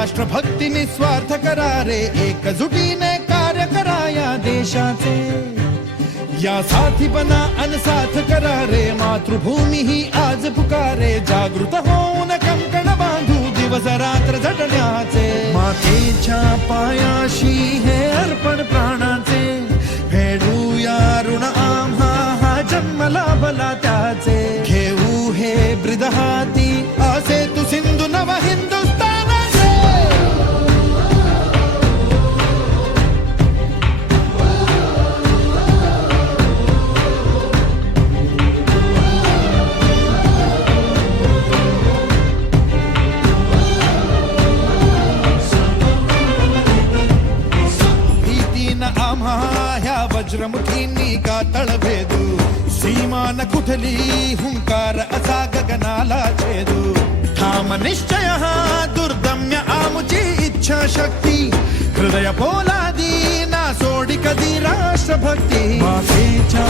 राष्ट्रभक्ती निस्वार्थ करारे, एकजुटीने कार्य करा या देशाचे. या साथी बना अनसाथ करारे, मातृभूमी ही आज पुकारे. जागृत होऊन कंकण बांधू, दिवस रात्र झटण्याचे. मातेच्या पायाशी हे अर्पण प्राणाचे, फेडूया ऋण आम्हा हा जन्म लाभला त्याचे. घेऊ हे ब्रिद हाती, असे तू सिंधू नव हिंदुस्थानाचे. आम्हा ह्या वज्रमुखींनी का तळभेदू, सीमा न कुठली हुंकार असा गगनाला छेदू. ठाम निश्चय हा दुर्दम्य आमुची इच्छा शक्ती, हृदय पोलादी ना सोडी कधी राष्ट्रभक्ती. मातेच्या